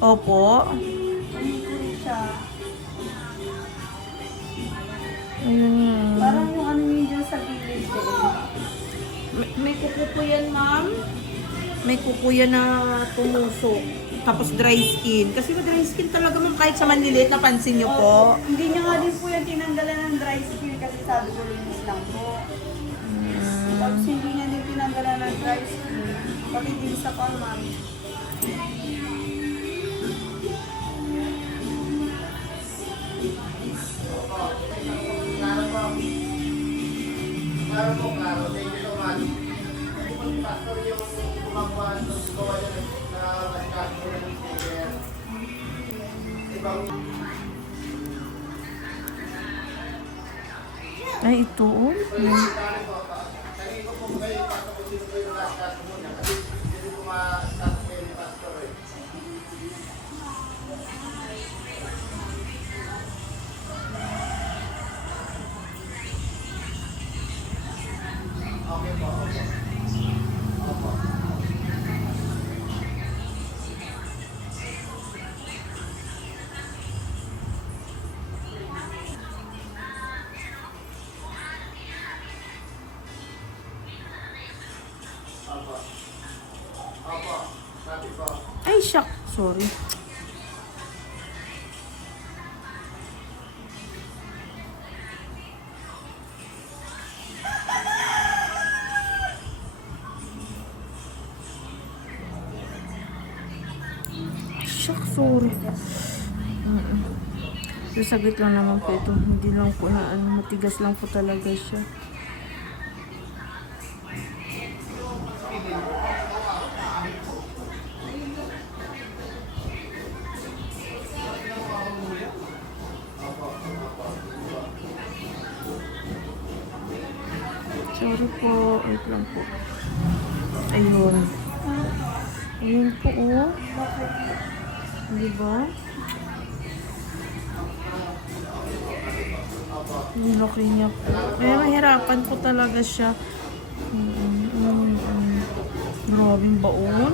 Opo. Pumipuri siya. Ayun nga. Parang yung ano yun dyan sa village eh. May kuko po yan, ma'am. May kuko yan na tumusok. Tapos dry skin. Kasi dry skin talaga, ma'am, kahit sa manlilit, napansin niyo po. Hindi niya nga din po yan tinanggalan ng dry skin kasi sabi ko linis lang po. Tapos hindi niya din tinanggalan ng dry skin. Pati din sa palmang. Claro po, claro. Thank you so much. Pastor yung gumagawa ng gawa niya na nagkakas ko ng sticker. Ibang... Ay, ito, oh. Tanigin ko po kayo, pastor ko sino ko yung nagkakas mo niya. Kasi hindi ko ma-start kayo ni pastor eh. Okay po, okay. Opo. Opo. Opo. Sabi po. Ay, shock. Sorry. Shock, sorry. Sasaglit lang naman po ito. Hindi lang po na ano, matigas lang po talaga siya. Sorry po. Wait lang po. Ayun. Ayun po, oh. Diba? Yung laki niya po. Kaya mahirapan po talaga siya. Grabing baon.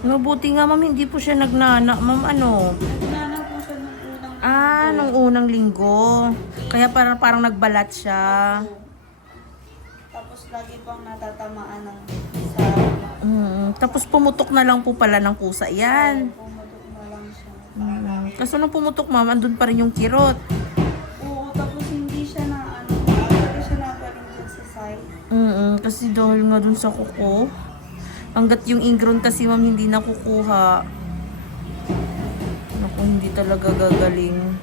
Mabuti nga, ma'am, hindi po siya nagnana. Ma'am, ano? Nanang po siya nung unang Nung unang linggo. Kaya parang nagbalat siya. tapos lagi pang natatamaan ng sa Tapos pumutok na lang po pala ng kusa yan. pumutok na lang siya. Kaso nung pumutok, ma'am, andun pa rin yung kirot. Oo, tapos hindi siya na ano, hindi siya nagaling dyan sa side. Kasi dahil nga dun sa kuko. Hanggat yung ingrown kasi, ma'am, hindi nakukuha. Naku, hindi talaga gagaling.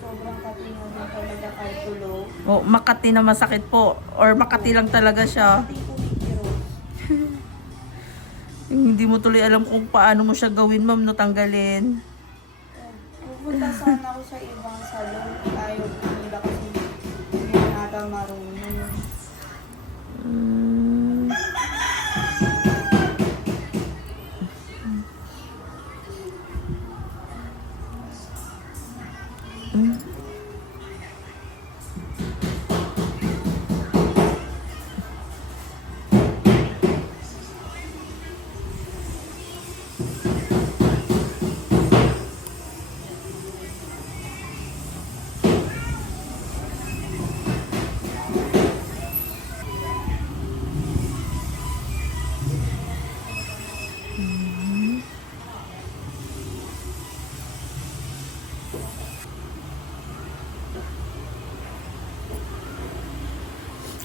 Sobrang katinga din talaga kahit tulo. O, Makati na masakit po. Or Makati lang talaga siya. Pati po ikiro. Hindi mo tuloy alam kung paano mo siya gawin, ma'am, no, tanggalin. Pupunta sana ako sa ibang salon. Ayaw ko nila kasi hindi nata marunong. Mm.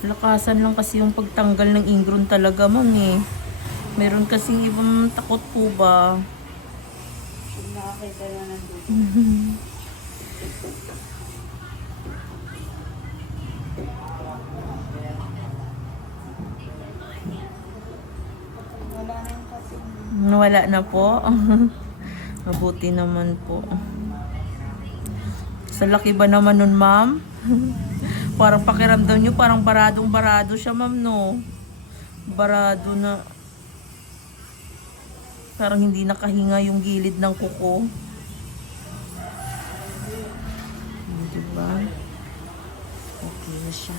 Lakasan lang kasi yung pagtanggal ng ingrown talaga, ma'am eh. Meron kasing ibang takot po ba? Pag nakakita na ng dugo. Wala na yung cutting. Wala na po. Mabuti naman po. Sa laki ba naman nun, ma'am? Parang pakiramdam nyo, parang baradong-barado siya, ma'am, no? Barado na. Parang hindi nakahinga yung gilid ng kuko. Diba? Okay na siya.